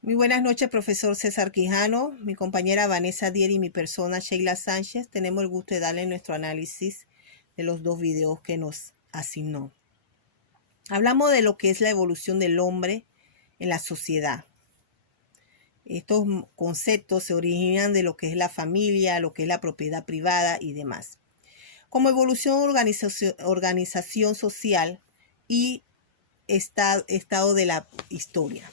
Muy buenas noches, profesor César Quijano, mi compañera Vanessa Dier y mi persona Sheila Sánchez. Tenemos el gusto de darle nuestro análisis de los dos videos que nos asignó. Hablamos de lo que es la evolución del hombre en la sociedad. Estos conceptos se originan de lo que es la familia, lo que es la propiedad privada y demás. Como evolución, organización social y estado de la historia.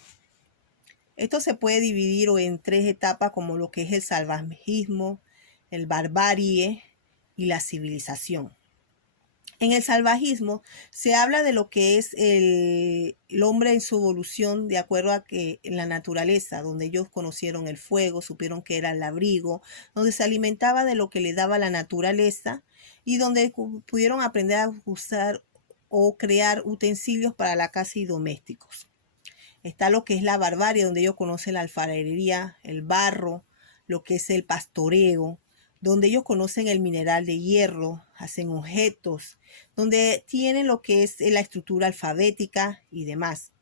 Esto se puede dividir en tres etapas como lo que es el salvajismo, el barbarie y la civilización. En el salvajismo se habla de lo que es el hombre en su evolución de acuerdo a que en la naturaleza, donde ellos conocieron el fuego, supieron que era el abrigo, donde se alimentaba de lo que le daba la naturaleza y donde pudieron aprender a usar o crear utensilios para la casa y domésticos. Está lo que es la barbarie, donde ellos conocen la alfarería, el barro, lo que es el pastoreo, donde ellos conocen el mineral de hierro, hacen objetos, donde tienen lo que es la estructura alfabética y demás.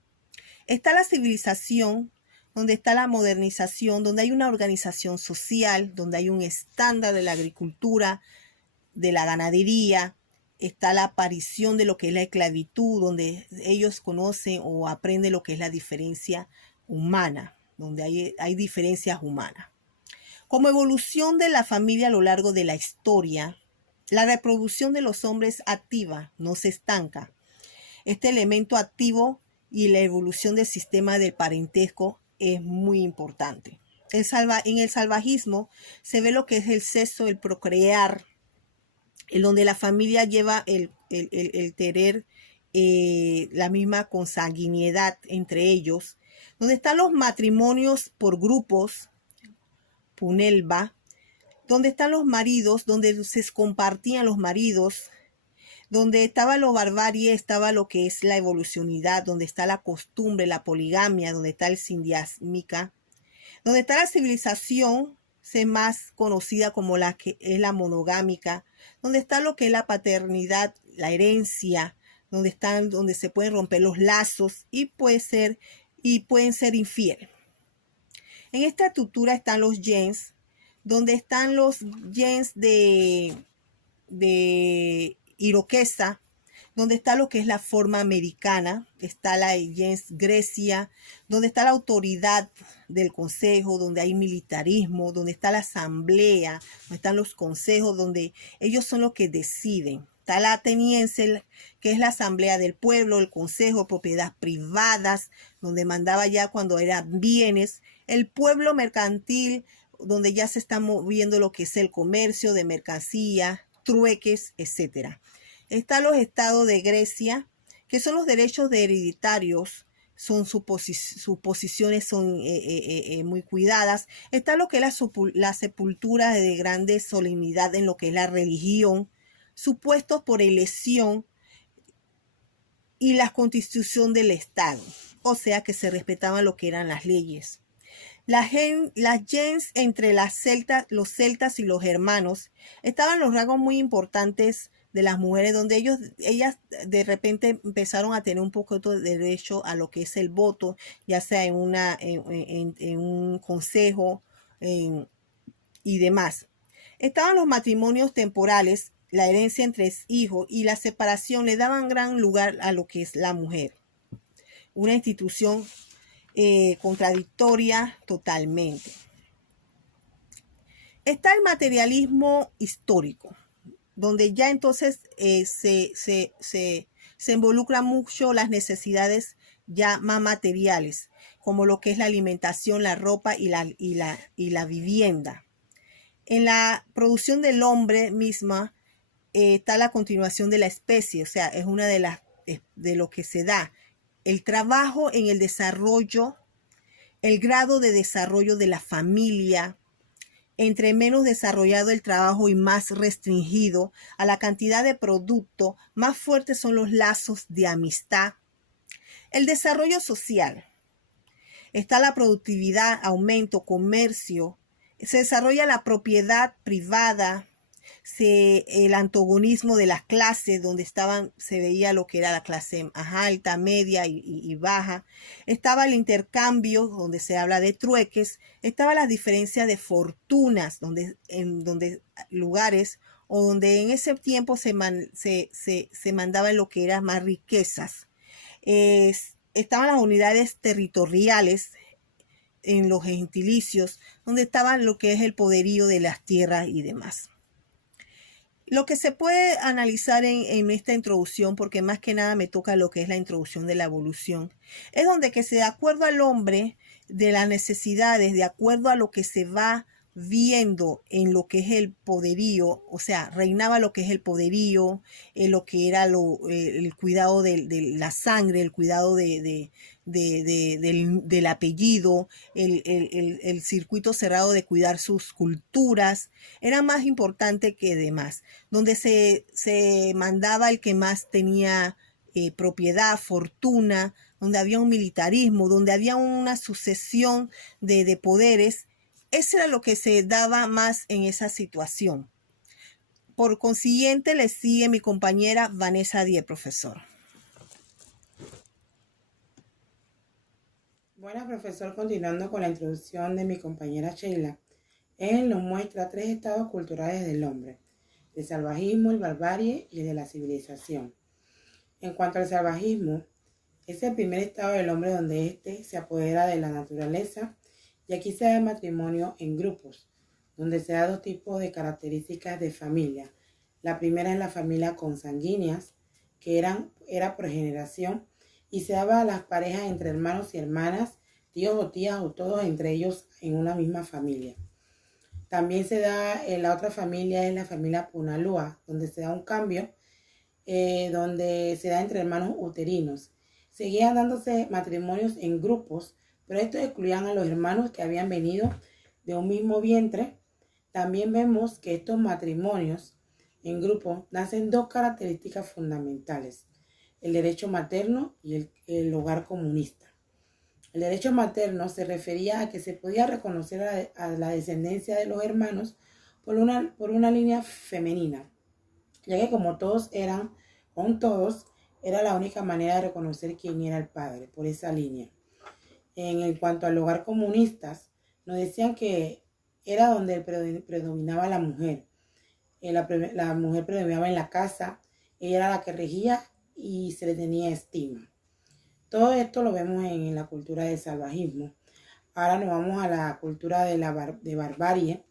Está la civilización, donde está la modernización, donde hay una organización social, donde hay un estándar de la agricultura, de la ganadería. Está la aparición de lo que es la esclavitud, donde ellos conocen o aprenden lo que es la diferencia humana, donde hay diferencias humanas. Como evolución de la familia a lo largo de la historia, la reproducción de los hombres activa, no se estanca. Este elemento activo y la evolución del sistema del parentesco es muy importante. En el salvajismo se ve lo que es el sexo, el procrear, en donde la familia lleva el tener la misma consanguinidad entre ellos, donde están los matrimonios por grupos, punelva, donde están los maridos, donde se compartían los maridos, donde estaba lo barbarie, estaba lo que es la evolucionidad, donde está la costumbre, la poligamia, donde está el sindiásmica, donde está la civilización, más conocida como la que es la monogámica, donde está lo que es la paternidad, la herencia, donde se pueden romper los lazos y pueden ser infiel. En esta estructura están los gens, donde están los gens de iroquesa, donde está lo que es la forma americana, está la gens Grecia, donde está la autoridad del consejo, donde hay militarismo, donde está la asamblea, donde están los consejos, donde ellos son los que deciden. Está la ateniense, que es la asamblea del pueblo, el consejo, propiedades privadas, donde mandaba ya cuando eran bienes, el pueblo mercantil, donde ya se está moviendo lo que es el comercio de mercancía, trueques, etc. Están los estados de Grecia, que son los derechos de hereditarios, sus posiciones son muy cuidadas. Está lo que es la sepultura de grande solemnidad en lo que es la religión, supuestos por elección y la constitución del Estado, o sea que se respetaban lo que eran las leyes. Las gens entre los celtas y los germanos estaban los rasgos muy importantes de las mujeres, donde ellas de repente empezaron a tener un poco de derecho a lo que es el voto, ya sea en un consejo y demás. Estaban los matrimonios temporales, la herencia entre hijos y la separación le daban gran lugar a lo que es la mujer. Una institución contradictoria totalmente. Está el materialismo histórico, donde ya entonces se involucran mucho las necesidades ya más materiales, como lo que es la alimentación, la ropa y la vivienda. En la producción del hombre misma está la continuación de la especie, o sea, es una de lo que se da. El trabajo en el desarrollo, el grado de desarrollo de la familia, entre menos desarrollado el trabajo y más restringido a la cantidad de producto, más fuertes son los lazos de amistad. El desarrollo social. Está la productividad, aumento, comercio. Se desarrolla la propiedad privada. el antagonismo de las clases, donde se veía lo que era la clase alta, media y baja. Estaba el intercambio, donde se habla de trueques. Estaba la diferencia de fortunas, donde lugares o donde en ese tiempo se mandaban lo que eran más riquezas. Estaban las unidades territoriales en los gentilicios, donde estaban lo que es el poderío de las tierras y demás. Lo que se puede analizar en esta introducción, porque más que nada me toca lo que es la introducción de la evolución, es donde que de acuerdo al hombre, de las necesidades, de acuerdo a lo que se va viendo en lo que es el poderío, o sea, reinaba lo que es el poderío, lo que era el cuidado de la sangre, el cuidado del apellido, el circuito cerrado de cuidar sus culturas, era más importante que demás, donde se mandaba el que más tenía propiedad, fortuna, donde había un militarismo, donde había una sucesión de poderes. Eso era lo que se daba más en esa situación. Por consiguiente, le sigue mi compañera Vanessa Dier, profesor. Bueno, profesor, continuando con la introducción de mi compañera Sheila, él nos muestra 3 estados culturales del hombre: el salvajismo, el barbarie y el de la civilización. En cuanto al salvajismo, es el primer estado del hombre donde éste se apodera de la naturaleza, y aquí se da el matrimonio en grupos, donde se da 2 tipos de características de familia. La primera es la familia consanguíneas, que era por generación, y se daba a las parejas entre hermanos y hermanas, tíos o tías o todos entre ellos en una misma familia. También se da, la otra familia es la familia Punalúa, donde se da un cambio, donde se da entre hermanos uterinos. Seguían dándose matrimonios en grupos, pero estos excluían a los hermanos que habían venido de un mismo vientre. También vemos que estos matrimonios en grupo nacen 2 características fundamentales: el derecho materno y el hogar comunista. El derecho materno se refería a que se podía reconocer a la descendencia de los hermanos por una línea femenina, ya que como todos eran con todos, era la única manera de reconocer quién era el padre, por esa línea. En cuanto al hogar comunistas, nos decían que era donde predominaba la mujer. La mujer predominaba en la casa, ella era la que regía y se le tenía estima. Todo esto lo vemos en la cultura del salvajismo. Ahora nos vamos a la cultura de barbarie,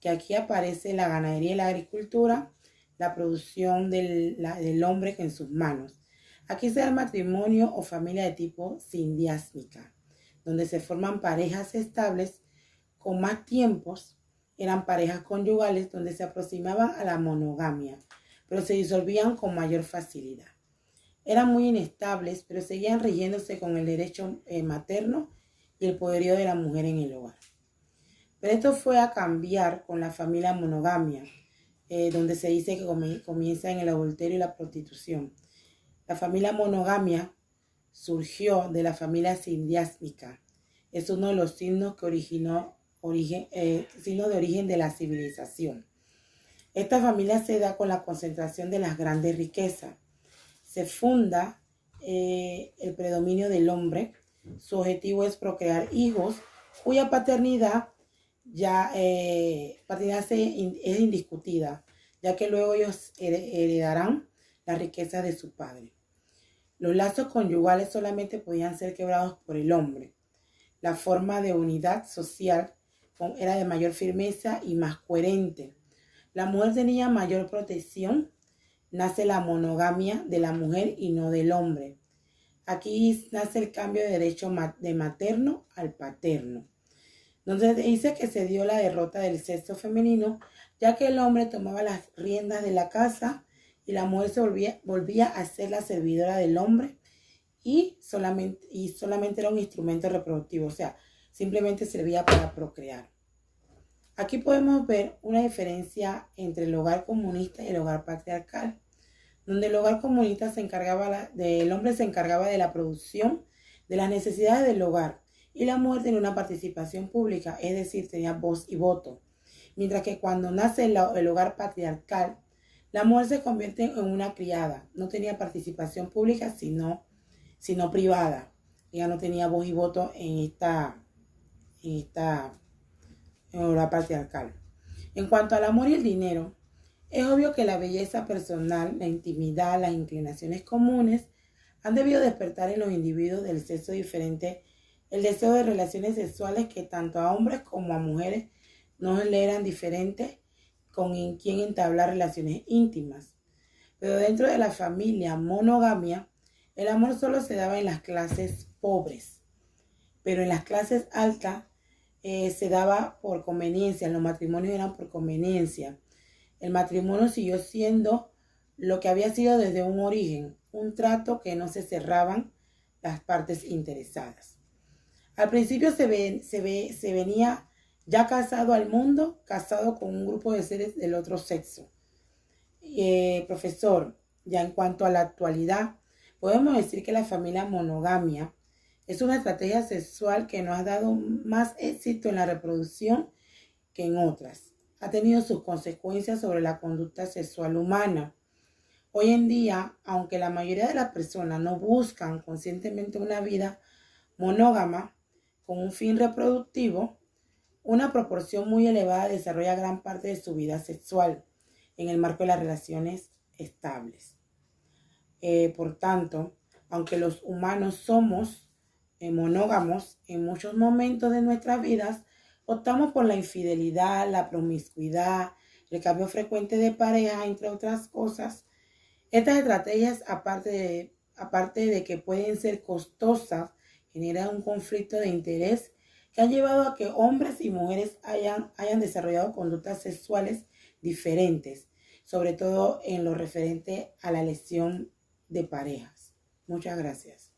que aquí aparece la ganadería y la agricultura, la producción del hombre en sus manos. Aquí se da el matrimonio o familia de tipo sindiásmica, donde se forman parejas estables con más tiempos. Eran parejas conyugales donde se aproximaban a la monogamia, pero se disolvían con mayor facilidad. Eran muy inestables, pero seguían rigiéndose con el derecho materno y el poderío de la mujer en el hogar. Pero esto fue a cambiar con la familia monogamia, donde se dice que comienza en el adulterio y la prostitución. La familia monogamia surgió de la familia sindiásmica. Es uno de los signos que signos de origen de la civilización. Esta familia se da con la concentración de las grandes riquezas. Se funda el predominio del hombre. Su objetivo es procrear hijos cuya paternidad es indiscutida, ya que luego ellos heredarán la riqueza de su padre. Los lazos conyugales solamente podían ser quebrados por el hombre. La forma de unidad social era de mayor firmeza y más coherente. La mujer tenía mayor protección. Nace la monogamia de la mujer y no del hombre. Aquí nace el cambio de derecho de materno al paterno, donde dice que se dio la derrota del sexo femenino, ya que el hombre tomaba las riendas de la casa y la mujer volvía a ser la servidora del hombre y solamente era un instrumento reproductivo, o sea, simplemente servía para procrear. Aquí podemos ver una diferencia entre el hogar comunista y el hogar patriarcal, donde el hogar comunista el hombre se encargaba de la producción de las necesidades del hogar y la mujer tenía una participación pública, es decir, tenía voz y voto. mientras que cuando nace el hogar patriarcal, la mujer se convierte en una criada. No tenía participación pública, sino privada. Ella no tenía voz y voto en esta hogar patriarcal. En cuanto al amor y el dinero, es obvio que la belleza personal, la intimidad, las inclinaciones comunes han debido despertar en los individuos del sexo diferente el deseo de relaciones sexuales que tanto a hombres como a mujeres no le eran diferentes con quien entablar relaciones íntimas. Pero dentro de la familia monogamia, el amor solo se daba en las clases pobres, pero en las clases altas se daba por conveniencia, los matrimonios eran por conveniencia. El matrimonio siguió siendo lo que había sido desde un origen, un trato que no se cerraban las partes interesadas. Al principio se venía ya casado al mundo, casado con un grupo de seres del otro sexo. Profesor, ya en cuanto a la actualidad, podemos decir que la familia monogamia es una estrategia sexual que nos ha dado más éxito en la reproducción que en otras. Ha tenido sus consecuencias sobre la conducta sexual humana. Hoy en día, aunque la mayoría de las personas no buscan conscientemente una vida monógama con un fin reproductivo, una proporción muy elevada desarrolla gran parte de su vida sexual en el marco de las relaciones estables. Por tanto, aunque los humanos somos monógamos, en muchos momentos de nuestras vidas optamos por la infidelidad, la promiscuidad, el cambio frecuente de pareja, entre otras cosas. Estas estrategias, aparte de que pueden ser costosas, generan un conflicto de interés que ha llevado a que hombres y mujeres hayan desarrollado conductas sexuales diferentes, sobre todo en lo referente a la elección de parejas. Muchas gracias.